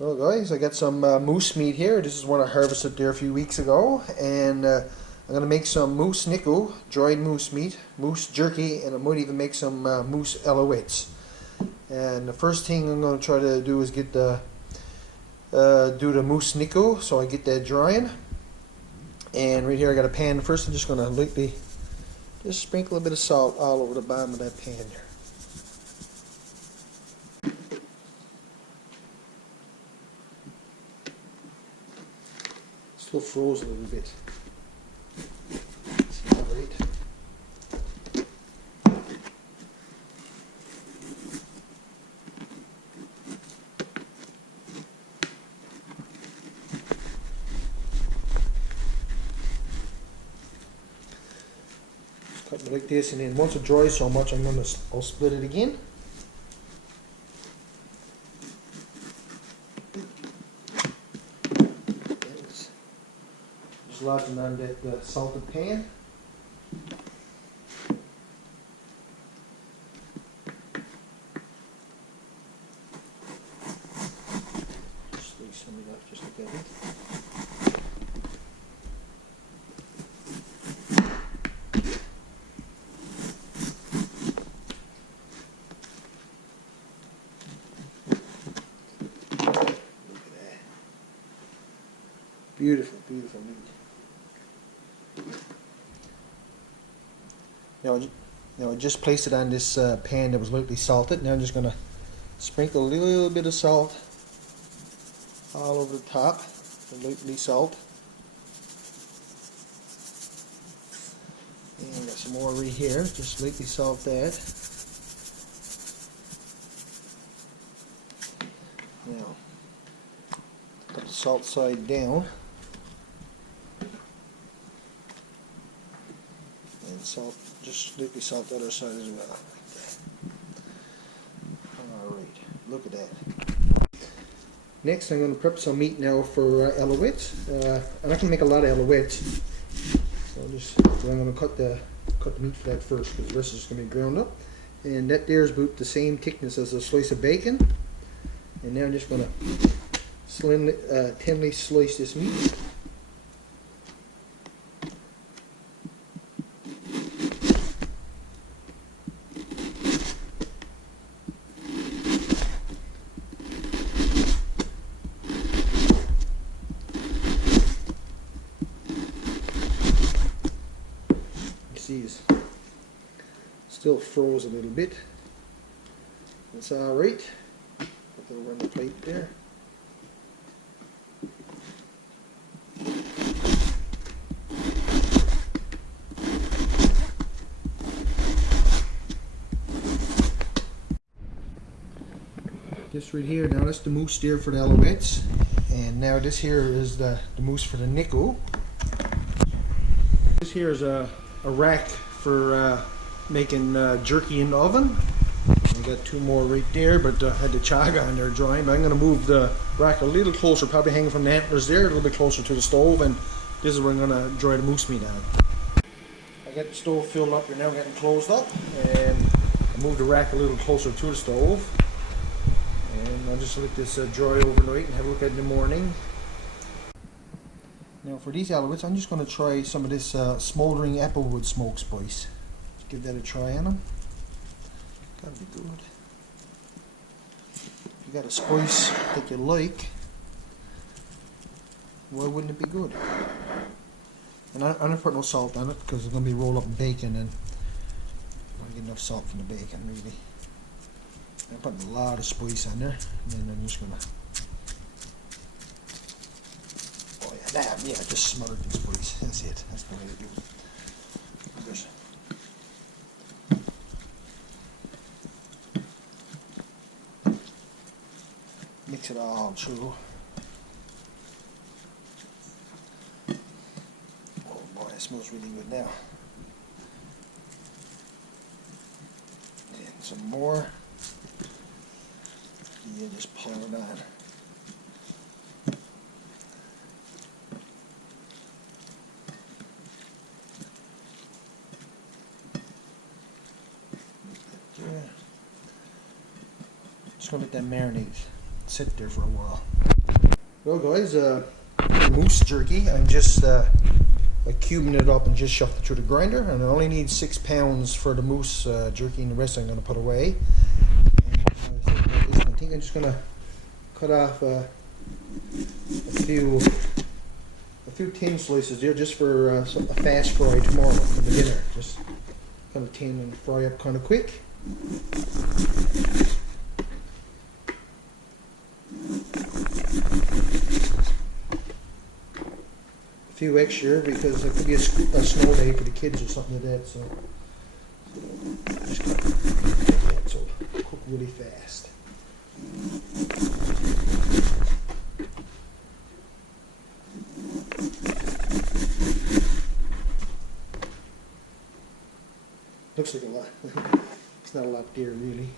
Well guys, I got some moose meat here. This is one I harvested there a few weeks ago, and I'm going to make some moose Nikku, dried moose meat, moose jerky, and I might even make some moose Alouettes. And the first thing I'm going to try to do is get the do the moose Nikku, so I get that drying. And right here I got a pan. First I'm just going to lightly just sprinkle a bit of salt all over the bottom of that pan there. Still froze a little bit. That's not right. Cut it like this, and then once it dries so much, I'll split it again. Just lodging on that salted pan. Just leave some of it off just like that. Beautiful, beautiful meat. Now I just placed it on this pan that was lightly salted. Now I'm just going to sprinkle a little bit of salt all over the top, lightly salt. And I got some more right here, just lightly salt that. Now, put the salt side down. And salt, just lightly salt the other side as well. Like that. Alright, look at that. Next I'm going to prep some meat now for Alouettes. I'm not going to make a lot of Alouettes. So I'm going to cut the meat for that first, because the rest is going to be ground up. And that there is about the same thickness as a slice of bacon. And now I'm just going to thinly slice this meat. See, it's still froze a little bit. That's alright. Put that over on the plate there. This right here, now that's the moose there for the Alouettes. And now this here is the moose for the Nikku. This here is a rack for making jerky in the oven. I got two more right there, but I had the chaga on there drying. But I'm going to move the rack a little closer, probably hanging from the antlers there, a little bit closer to the stove, and this is where I'm going to dry the moose meat on. I got the stove filled up, and now getting closed up, and I moved the rack a little closer to the stove. And I'll just let this dry overnight and have a look at it in the morning. Now for these Alouettes, I'm just going to try some of this smoldering applewood smoke spice. Just give that a try on them. Gotta be good. If you got a spice that you like, why wouldn't it be good? And I'm not putting no salt on it because it's going to be rolled up in bacon, and I don't get enough salt from the bacon really. I'm putting a lot of spice on there, and then I'm just going to just smother the spice. That's it. That's the way to do it. Just mix it all through. Oh boy, it smells really good now. And some more. Yeah, just pour it on. Just going to let that marinate sit there for a while. Well guys, moose jerky, I'm just cubing it up and just shoved it through the grinder, and I only need 6 pounds for the moose jerky, and the rest I'm going to put away. I think I'm just going to cut off a few thin slices there just for a fast fry tomorrow for the dinner. Just kind of tin and fry up kind of quick. A few extra because it could be a snow day for the kids or something like that, so just cut that so it'll cook really fast. Looks like a lot. It's not a lot there really.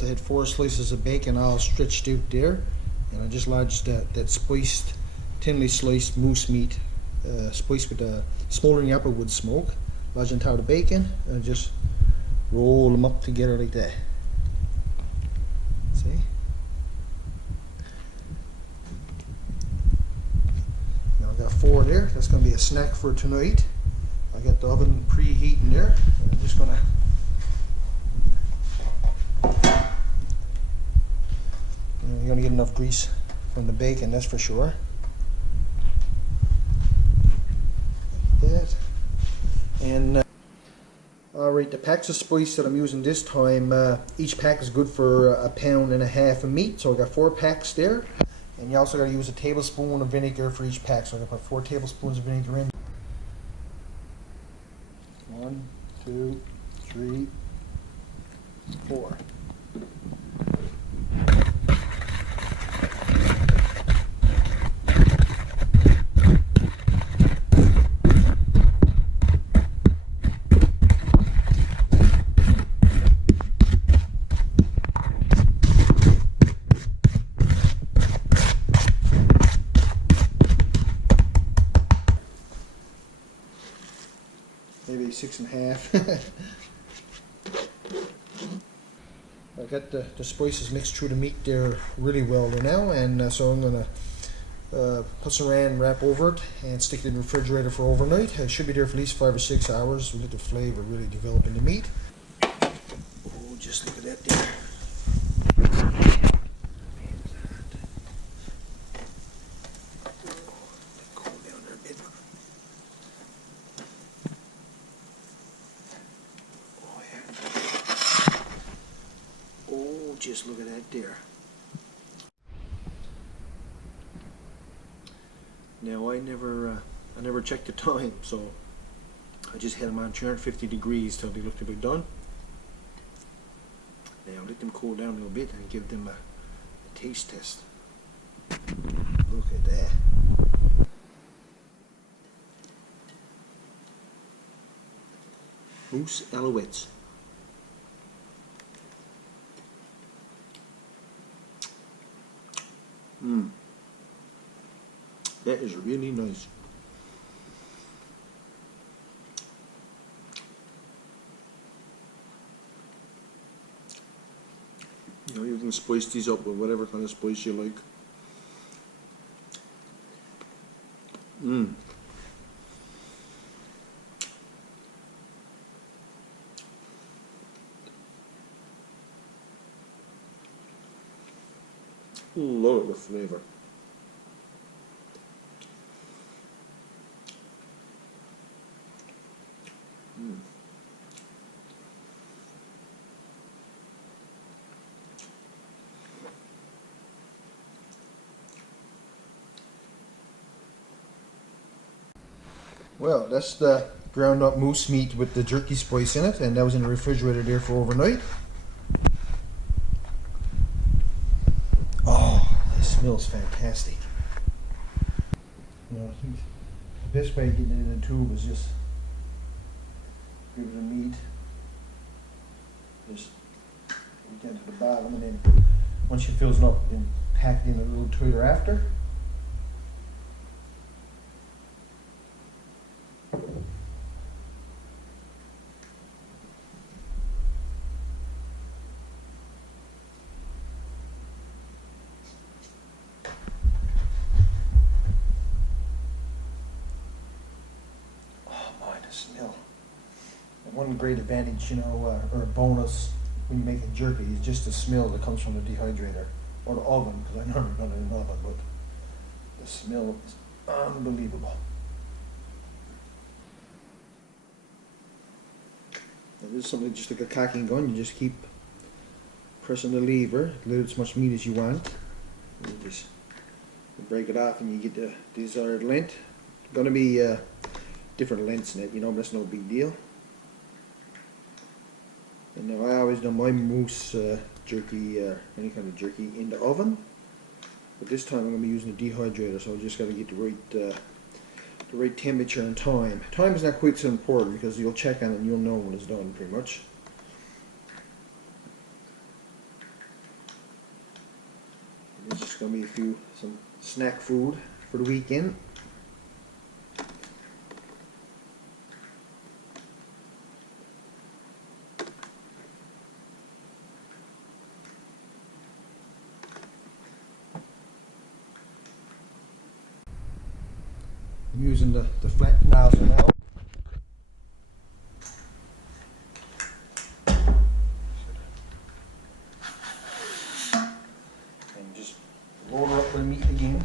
I had 4 slices of bacon all stretched out there, and I just lodged that spiced, thinly sliced moose meat, spiced with a smouldering applewood smoke, lodged on top of the bacon, and just roll them up together like that. See? Now I got 4 there. That's going to be a snack for tonight. I got the oven preheating there, and I'm just going to you're going to get enough grease from the bacon, that's for sure. Like that. And alright, the packs of spice that I'm using this time, each pack is good for 1.5 pounds of meat, so I got 4 packs there. And you also got to use a tablespoon of vinegar for each pack, so I'm going to put 4 tablespoons of vinegar in. 1, 2, 3, 4. Maybe 6.5. I got the spices mixed through the meat there really well there now, and so I'm going to put saran wrap over it and stick it in the refrigerator for overnight. It should be there for at least 5 or 6 hours. We'll let the flavor really develop in the meat. Oh, just look at that there. Just look at that there. Now I never checked the time, so I just had them on 250 degrees till they looked a bit done. Now let them cool down a little bit and give them a taste test. Look at that. Moose Alouettes. That is really nice. You know, you can spice these up with whatever kind of spice you like. Love it with flavor. Well, that's the ground up moose meat with the jerky spice in it, and that was in the refrigerator there for overnight. Oh, it smells fantastic. You know, I think the best way of getting it in a tube is just give it the meat, just get down to the bottom, and then once it fills it up, then pack it in a little tighter after. Smell. And one great advantage, you know, or bonus when you're making jerky is just the smell that comes from the dehydrator or the oven, because I've never done it in an oven, but the smell is unbelievable. Now, this is something just like a cocking gun. You just keep pressing the lever, let as much meat as you want. You just break it off and you get the desired length. It's going to be different lengths in it, you know, but that's no big deal. And now I always do my moose jerky, any kind of jerky, in the oven. But this time I'm going to be using a dehydrator, so I just got to get the right temperature and time. Time is not quite so important because you'll check on it and you'll know when it's done, pretty much. And this is going to be some snack food for the weekend. I'm using the flat nozzle now. And just roll her up with the meat again.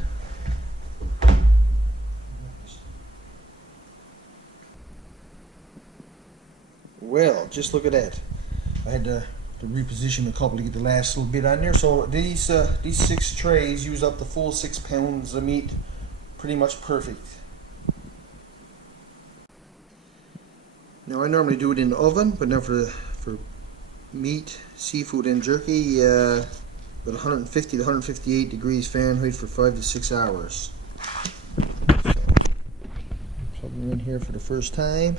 Well, just look at that. I had to reposition a couple to get the last little bit on there. So these 6 trays use up the full 6 pounds of meat pretty much perfect. Now I normally do it in the oven, but now for meat, seafood and jerky, about 150 to 158 degrees Fahrenheit for 5 to 6 hours. So, plug them in here for the first time.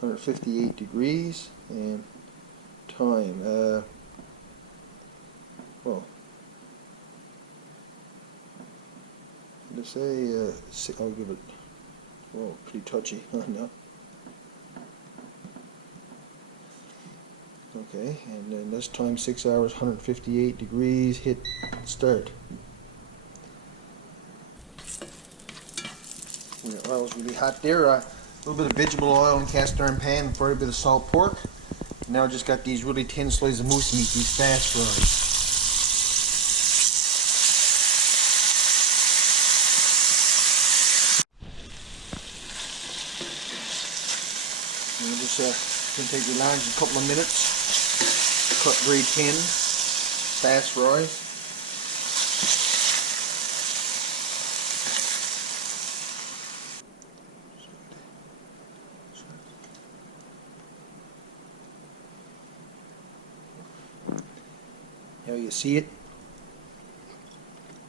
158 degrees and time. Well, let's say I'll give it. Oh, pretty touchy. No. Okay, and then this time 6 hours, 158 degrees. Hit start. When the oil's really hot there, a little bit of vegetable oil in cast iron pan, for a bit of salt pork. Now just got these really thin slices of moose meat, these fast fries. And just gonna take the lines a couple of minutes. Cut very thin, fast fries. Now you see it.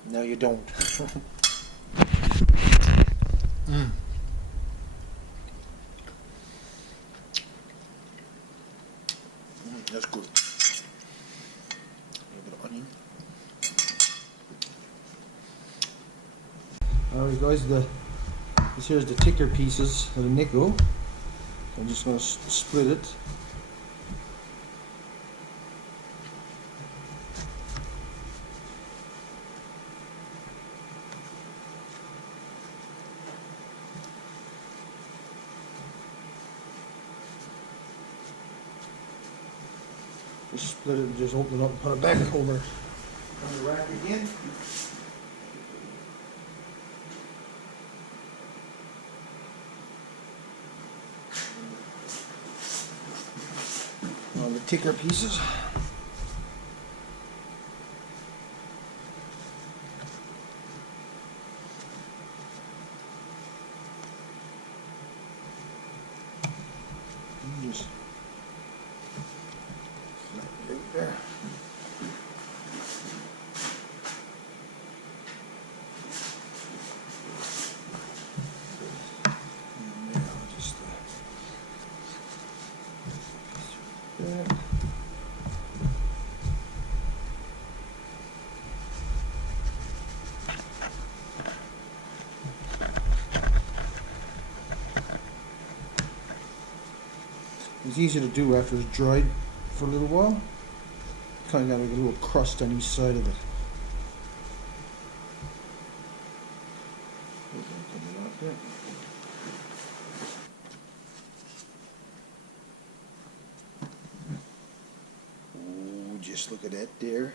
Now you don't. That's good. A little bit of onion. Alright guys, this here's the thicker pieces of the Nikku. I'm just going to split it. Just split it and just open it up and put it back over on the rack again. On the thicker pieces. It's easy to do after it's dried for a little while. Kind of got like a little crust on each side of it. Oh, just look at that there.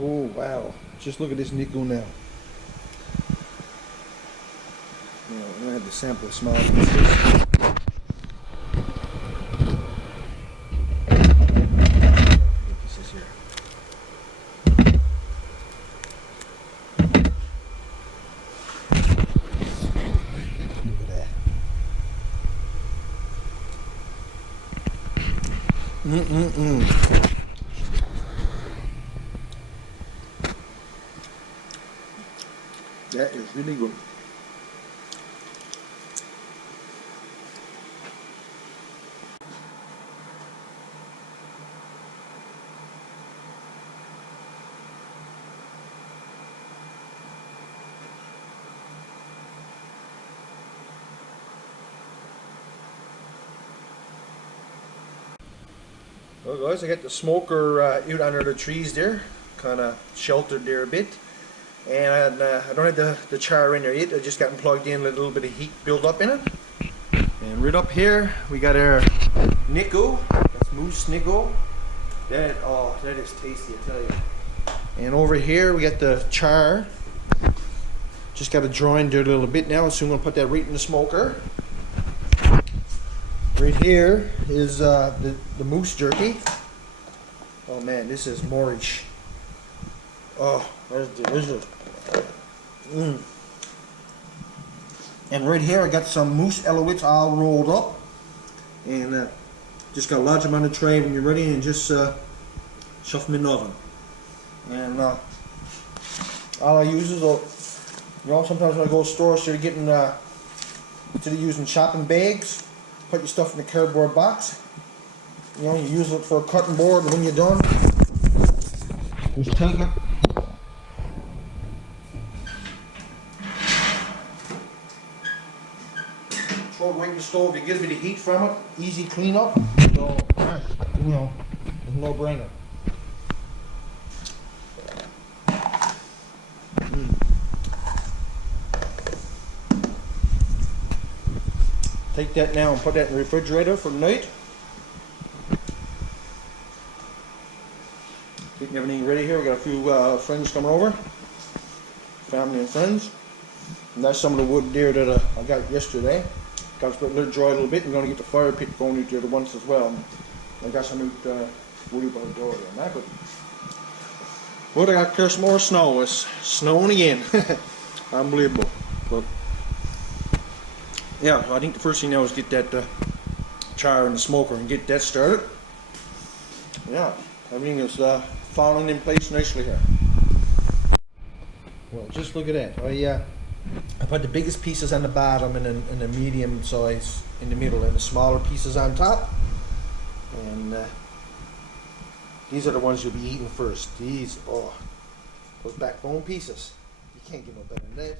Oh wow, just look at this Nikku now. I had to sample small pieces. Pieces here. Look at that. That is really good. Well guys, I got the smoker out under the trees there, kind of sheltered there a bit, and I don't have the char in there yet. I just got them plugged in, let a little bit of heat build up in it. And right up here we got our Nikku, that's moose Nikku. That is tasty, I tell you. And over here we got the char. Just got to join there a little bit now, so I'm going to put that right in the smoker. Right here is the moose jerky. Oh man, this is Morage. Oh, that's delicious. And right here I got some moose Alouettes all rolled up. And just got to lodge them on the tray when you're ready, and just shove them in the oven. And all I use is, sometimes when I go to stores, you're getting, instead of using chopping bags, put your stuff in a cardboard box. You use it for a cutting board, and when you're done, just take it. Throw it right in the stove. You get a bit of heat from it. Easy cleanup. So, it's a no-brainer. Take that now and put that in the refrigerator for the night. Getting everything ready here. We got a few friends coming over, family and friends. And that's some of the wood there that I got yesterday. Got to let it dry a little bit. I'm going to get the fire pit going out there once as well. I got some wood by the door there. Not good. But I got clear some more snow. It's snowing again. Unbelievable. But yeah, I think the first thing now is get that char in the smoker and get that started. Yeah, everything is falling in place nicely here. Well, just look at that. I put the biggest pieces on the bottom and the medium size in the middle, and the smaller pieces on top. And these are the ones you'll be eating first. These, those backbone pieces. You can't get no better than that.